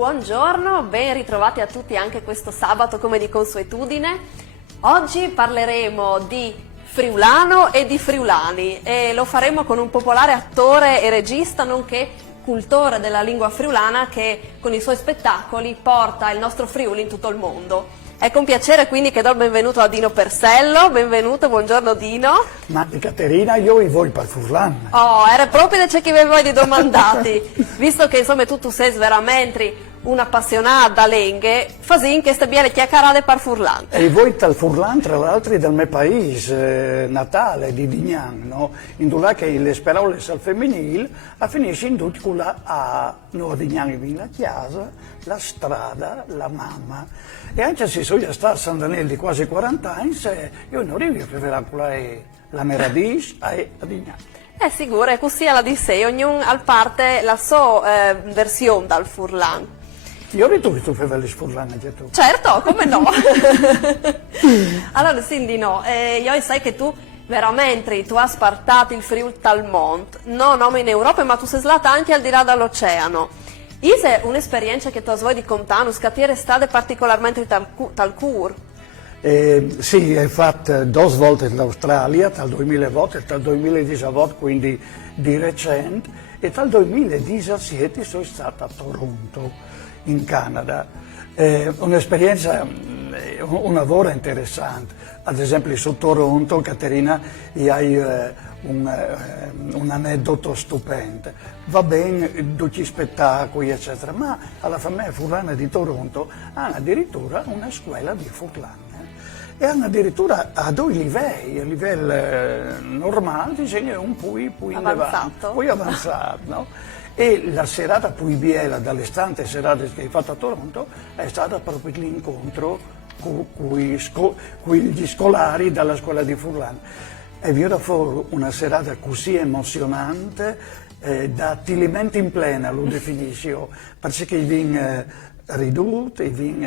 Buongiorno, ben ritrovati a tutti anche questo sabato come di consuetudine. Oggi parleremo di friulano e di friulani e lo faremo con un popolare attore e regista nonché cultore della lingua friulana che con i suoi spettacoli porta il nostro Friuli in tutto il mondo. È con piacere quindi che do il benvenuto a Dino Persello. Benvenuto, buongiorno Dino. Ma Caterina, io vuoi per Furlan. Oh, era proprio c'è chi voi di domandati. Visto che insomma tu sei veramente un'appassionata lenghe, fasin che sta bene chiacchierare per Furlan. E voi tal Furlan, tra l'altro, del mio paese natale, di Dignan, no? In dove che le parole al femminile finisce in tutti quella a no, Dignan in la chiesa, la strada, la mamma. E anche se sono stato a San Daniele di quasi 40 anni, io non arrivo a vedere la meraviglia a Dignan. Sicuro, è così alla di sé, ognuno al parte la sua versione dal Furlan. Io ritorno tu fai le Furlan anche tu. Certo, come no? Allora, Cindy, no, io sai che tu veramente tu hai spartato il Friuli tal mondo, non in Europa, ma tu sei slata anche al di là dall'oceano. È un'esperienza che tu hai di contare, scattiere state particolarmente tal cur? Sì, hai fatto 2 volte in Australia, dal 2008 e dal 2018, quindi di recente, e dal 2017 sono stata a Toronto, in Canada. Un'esperienza, un lavoro interessante. Ad esempio su Toronto, Caterina, hai un aneddoto stupendo. Va bene, tutti spettacoli, eccetera, ma alla famiglia furlana di Toronto hanno addirittura una scuola di furlane. E hanno addirittura a 2 livelli, a livello normale, disegno un poi avanzato, poi avanzato, no? E la serata più bella dalle tante serate che hai fatto a Toronto è stata proprio l'incontro con gli scolari dalla scuola di Furlan. E vi era fuori una serata così emozionante, da tilimenti in plena lo definisco, perché vin ridotto, vin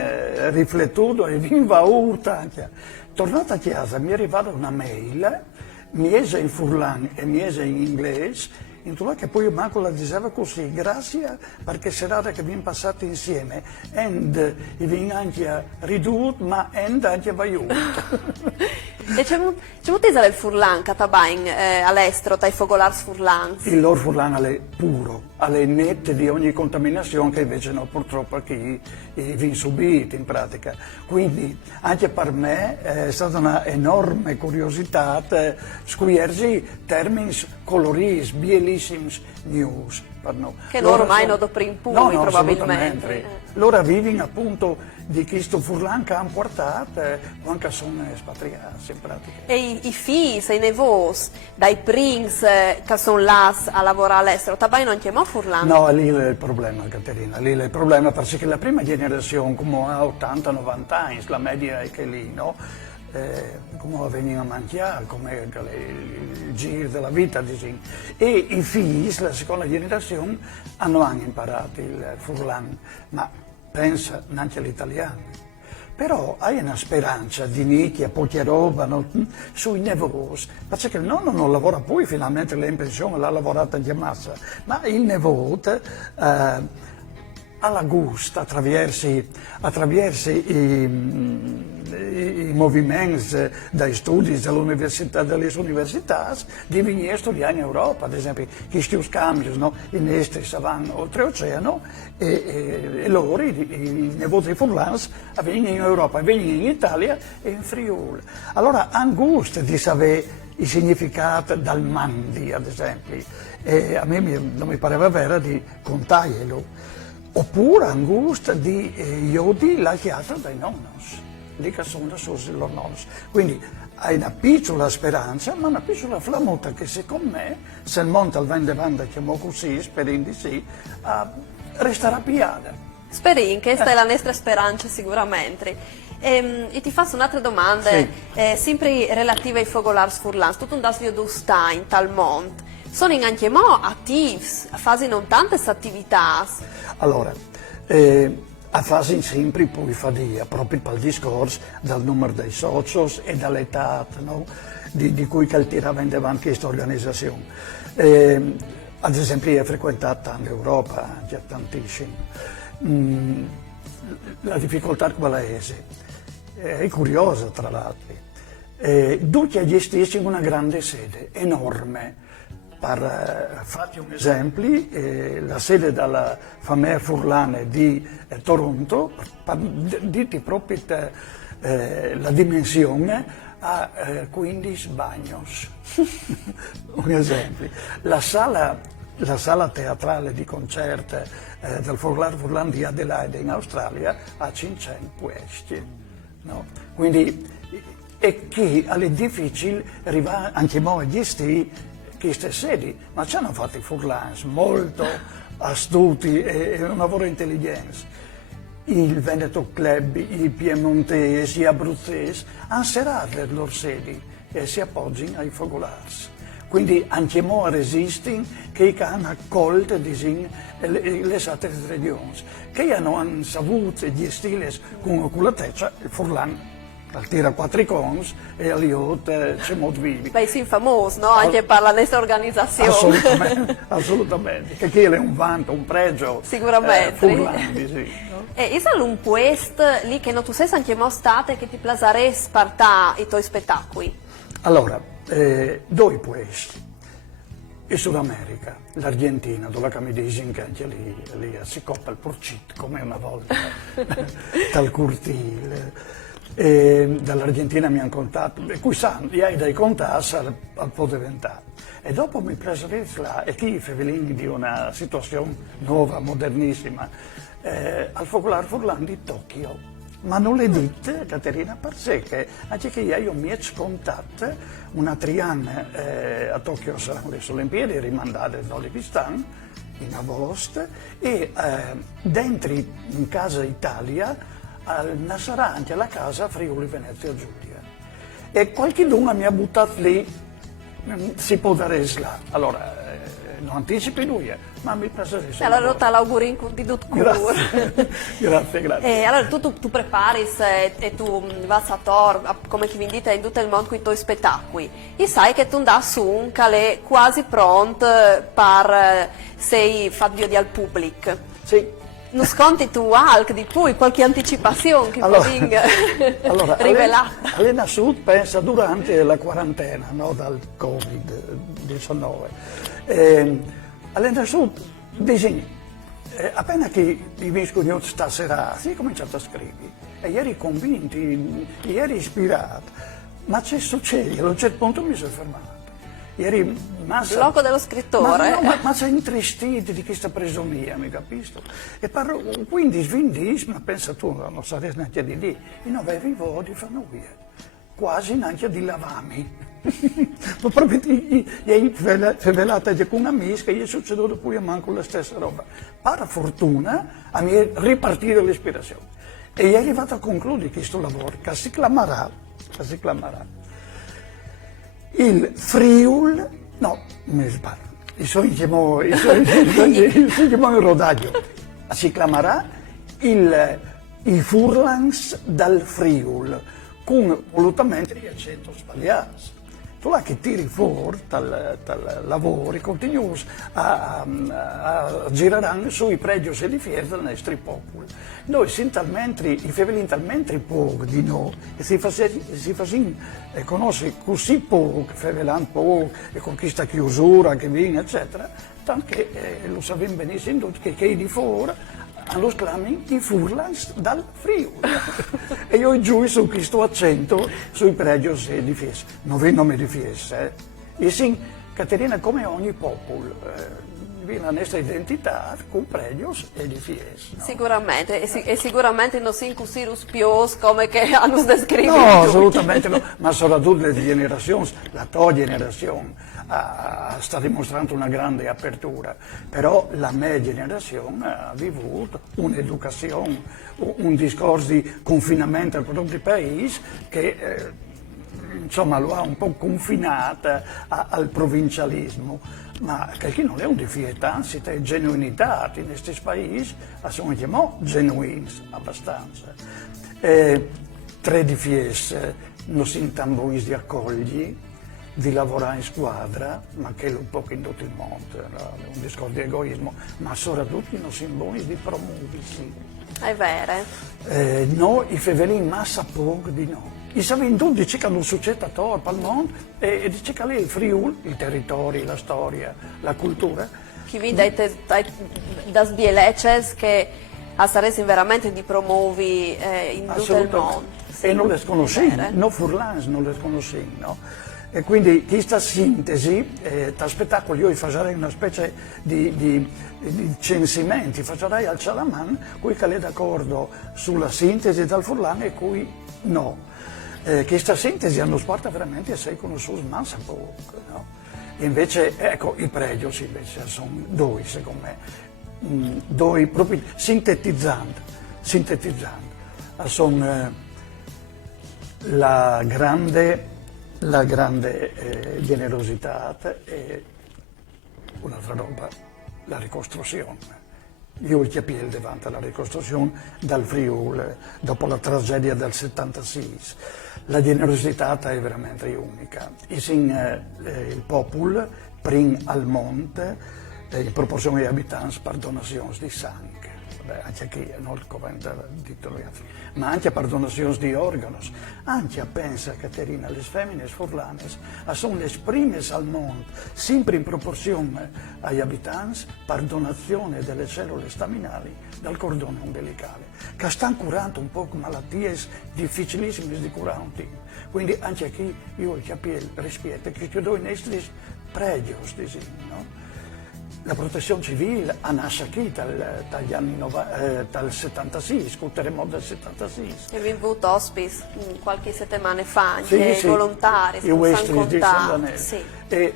riflettuto e vin vaurta anche. Tornata a casa mi è arrivata una mail, miese in Furlan e miese in inglese, in tutto che poi manco la diceva così, grazie perché serata che abbiamo passato insieme, e vi anche ridotto, ma anche vaiuto. E c'è molto del Furlan, Catabain, all'estero, dai fogolars Furlan? Il loro Furlan è puro, è nette di ogni contaminazione che invece no, purtroppo qui viene subito in pratica. Quindi anche per me è stata una enorme curiosità scogliersi termini coloriti, bellissimi news. Che loro ormai non dopo in puri probabilmente. Loro vivono appunto di questo Furlan che hanno portato, anche sono espatriati in pratica. E i figli, i nevos, dai prince che sono là a lavorare all'estero, tabai non chiamò Furlan? No, lì è il problema, Caterina, lì è il problema perché la prima generazione, come ha 80-90 anni, la media è che lì, no? Come veniva a mangiare, come il giro della vita, diciamo. E i figli, la seconda generazione, hanno anche imparato il Furlan, ma pensa anche all'italiano. Però hai una speranza di nicchia, poche roba, no? Sui nevos, perché il nonno non lavora poi, finalmente l'è in pensione, l'ha lavorata in massa, ma il nevote alla gusto attraverso i movimenti dai studi delle università, di venire a studiare in Europa, ad esempio, questi scambi, no? In est vanno oltreoceano e loro, i nipoti di Furlans, vengono in Europa, vengono in Italia e in Friuli. Allora, hanno gusto di sapere il significato dal mandi, ad esempio, e a me non mi pareva vero di contarglielo. Oppure angustia di iodi lasciata dai nonnos, lì che sono i loro nonnos. Quindi hai una piccola speranza, ma una piccola flamuta che secondo me, se il monte al vende vanda chiamò così, sperando di sì, resterà piada. Speri, questa è la nostra speranza sicuramente. E ti faccio un'altra domanda, sì. Sempre relativa ai fogolars Furlans, tutto un dasvio du sta in tal mondo. Sono anche mo attivi, fanno tante attività. Allora, a fase sempre poi fa proprio per il discorso del numero dei soci e dall'età, no? di cui tirava in avanti questa organizzazione. Ad esempio, io ho frequentato l'Europa, già tantissimo. La difficoltà qual è curiosa tra l'altro. Tutti gli stessi in una grande sede, enorme. Per farti un esempio, la sede della Famère Furlane di Toronto, per dirti proprio la dimensione, ha 15 bagnos. Un esempio. La sala teatrale di concerti del Folklore Furlan di Adelaide in Australia ha 500 posti. No? Quindi è che è difficile arrivare anche noi a queste sedi, ma ci hanno fatto i Furlans molto astuti e un lavoro intelligente. Il Veneto Club, i piemontesi, gli abruzzesi hanno serrato le loro sedi e si appoggiano ai focolars. Quindi anche noi resistiamo che hanno accolto le altre regioni, che hanno saputo gestire con oculatezza il Furlan. Al tira quattro cons e all'IOT c'è molto vivi. Beh, sì, famoso, no? Anche per la nostra organizzazione. Assolutamente, assolutamente. Che quello è un vanto, un pregio. Sicuramente. Furlandi, sì. No? E è un puesto lì che non tu sei anche mostrate che ti piacerebbe spartare i tuoi spettacoli? Allora, due puesti. In Sud America, l'Argentina, dove mi dicono che anche lì si coppa il porcito, come una volta, dal cortile. Dall'Argentina mi hanno contattato, e qui sanno, hai dai contatti al po' diventare. E dopo mi preso là, e qui Fevelin di una situazione nuova, modernissima, al Folklore Furlan di Tokyo. Ma non le dite, Caterina, per sé che anche che io mi ho scontato una trianna a Tokyo saranno le Olimpiadi rimandate dall'Uzbekistan in agosto e dentro in casa Italia al Nassaranti, alla casa Friuli Venezia Giulia. E qualcuno mi ha buttato lì, si può dare là. Allora, non anticipi lui, ma mi piace. Allora te l'augurio di tutto cuore. Grazie. Allora tu prepari e tu vai a Tor, come chi vi dite, in tutto il mondo con i tuoi spettacoli. E sai che tu andai su un calè quasi pronto per sei fatto al pubblico. Sì. Non sconti tu anche di più, qualche anticipazione che allora, rivelata? Elena Sud pensa durante la quarantena, no, dal Covid-19. Elena Sud dice, appena che i vescovi stasera si è cominciato a scrivere, e ieri convinti, ieri ispirato, ma c'è succede, a un certo punto mi sono fermato. Ieri blocco dello scrittore. Ma sei intristito di questa presomia, mi capisco? E parlo, quindi svindis, ma pensa tu, non saresti neanche di lì, e non avevi voglia di farlo via, quasi neanche di lavami. Ma proprio ieri fevelata con un'amica che gli è succeduto pure a manco la stessa roba. Per fortuna a me ripartire l'ispirazione. E è arrivato a concludere questo lavoro, che si chiamerà. Il Friul, no, mi sbaglio, il chiamo in rodaggio, si chiamerà i Furlans dal Friul, con volutamente gli accenti sbagliati. Tu là che tiri fuori dal lavoro, continui a girare sui pregi e di fiesta del nostro popolo. Noi siamo talmente, i fevelini talmente pochi di noi, e si facciamo conoscere così poco, fevelano poco, e con questa chiusura che viene, eccetera, tanto che lo sappiamo benissimo tutti che di fuori hanno sclami i Furlans dal Friuli. E io giù su questo accento sui pregi e di fiesta. Non vi nome di fiesta, E sì, Caterina, come ogni popolo, la nostra identità con pregios e di fiesta. No? Sicuramente, e sicuramente non si incusirus pios come che hanno descritto. No, assolutamente no, ma soprattutto le generazioni, la tua generazione sta dimostrando una grande apertura, però la mia generazione ha vissuto un'educazione, un discorso di confinamento al proprio paese che insomma lo ha un po' confinata al provincialismo, ma che non è un difetto, anzi è genuinità in questi paesi, sono chiamati genuini abbastanza. Tre difese non si intambuis di accogli, di lavorare in squadra, ma che è un po' in tutto il mondo, no? È un discorso di egoismo, ma soprattutto non si vuole di promuoversi. È vero. Noi, i fevelin massa poco di no. I savinti dice che non succede a Torpa al mondo e dice che lì il Friuli, i territori, la storia, la cultura. Chi vi da sbieleces che a saresti veramente di promuovi in tutto il mondo. Sì, e non le conosciamo, no furlans non le conosciamo, no? E quindi questa sintesi, da spettacolo io farei una specie di censimenti, farei al Cialaman, cui che è d'accordo sulla sintesi dal furlan e cui no. Questa sintesi hanno porta veramente a sei conosciuti, ma sa poco, no? E invece, ecco, i pregios invece sono due, secondo me, due proprio sintetizzanti, sono la grande generosità e un'altra roba, la ricostruzione. Io capivo davanti alla ricostruzione dal Friuli, dopo la tragedia del 76. La generosità è veramente unica. Il popolo prende al monte, in proporzione agli abitanti, per donazioni di sangue. Anche qui non il commento di ma anche per donazioni di organi. Anche pensa Caterina, le femmine furlane sono le prime al mondo, sempre in proporzione agli abitanti, per donazione delle cellule staminali dal cordone ombelicale, che stanno curando un po' malattie difficilissime di curare un team. Quindi anche qui io capisco, rispetto, che chiudo i nostri pregios, no? La protezione civile ha nasciuto dagli anni dal 76, col terremoto del 76. E vi avuto hospice qualche settimana fa, anche sì, volontari, sono contatti. Sì. E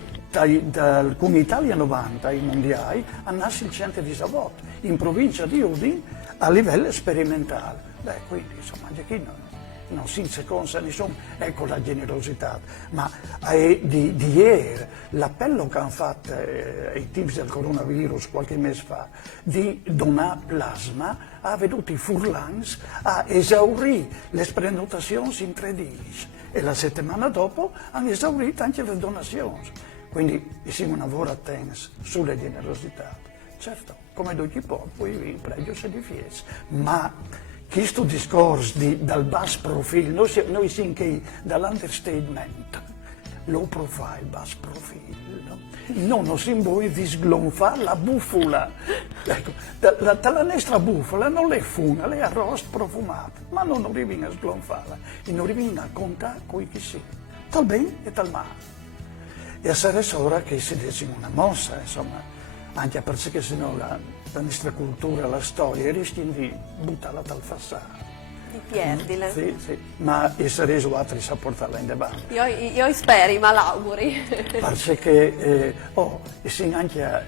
con Italia 90, i mondiali, ha nasciuto il centro di Savot, in provincia di Udine, a livello sperimentale. Quindi, insomma, anche qui non si inseconda nessuno, ecco la generosità, ma di ieri l'appello che hanno fatto ai tipi del coronavirus qualche mese fa di donare plasma ha veduto i furlans a esaurire le prenotazioni in 3 giorni e la settimana dopo hanno esaurito anche le donazioni, quindi siamo una lavoro attenti sulle generosità, certo, come tutti poi il pregio si difese, ma questo discorso dal basso profilo, noi siamo che dall'understatement, low profile, basso profilo, non si vuole di sgonfare la bufala. Ecco, la nostra bufala non è funa, è arrosto profumato, ma non arriviamo a sgonfarla, e non arriviamo a contare qui chi sia, tal bene e tal male. E a sarebbe ora che si decima una mossa, insomma, anche perché sennò la nostra cultura, la storia, rischiano di buttarla dal fassato. Di perdile. Sì, ma essere altri sa portarla in avanti. Io spero, ma l'auguri. Perché sì, anche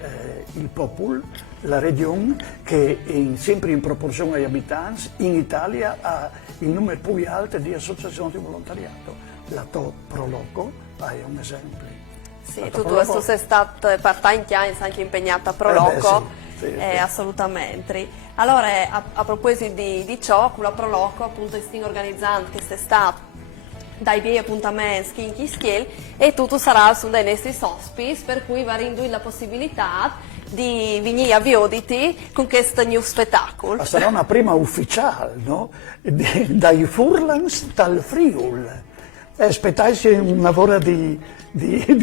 il popolo, la regione, che sempre in proporzione agli abitanti, in Italia ha il numero più alto di associazioni di volontariato. La Proloco è un esempio. Sì, tu sei stato part-time anche impegnata a Proloco. Sì. Assolutamente. Allora, a proposito di ciò, con la Proloco, appunto, stiamo organizzando quest'estate dai miei appuntamenti in Chischiel e tutto sarà su dei nostri ospiti, per cui va rindu la possibilità di venire a Vioditi con questo nuovo spettacolo. Ma sarà una prima ufficiale, no? Dai Furlans dal Friuli. Aspettarsi un lavoro di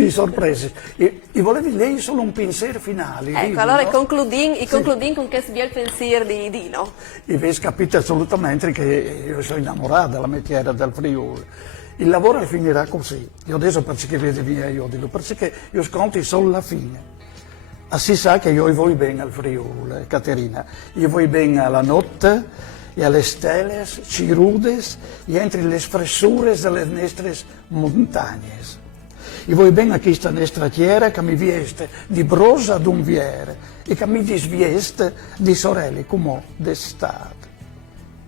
sorprese. E volevi lei solo un pensiero finale? Ecco, Dino, allora no? concludin con questo bel pensiero di Dino. E avete capito assolutamente che io sono innamorato della metiera del Friuli. Il lavoro finirà così. Io adesso perché vedi via io dico, perché io sconti solo la fine. Si sa che io voglio bene al Friuli, Caterina. Io voglio bene alla notte e alle stelle cirudes e entre le fressuras delle nostre montagne. E voi ben a questa nostra terra che mi vieste di brosa d'un viere e che mi disvieste di sorelle come d'estate.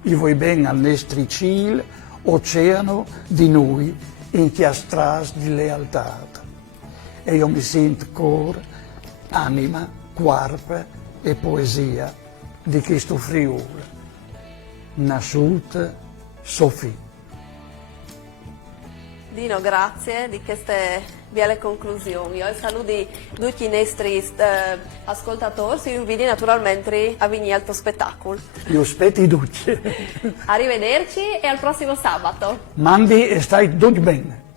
E voi ben al nostro cielo, oceano di noi, inchiastras di lealtà. E io mi sento cor, anima, quarpe e poesia di questo Friuli. Nasciuta Sofì. Dino, grazie di queste via le conclusioni. Io saluto di tutti i nostri ascoltatori e vi vedi naturalmente a venire al tuo spettacolo. Io aspetti tutti. Arrivederci e al prossimo sabato. Mandi e stai tutti bene.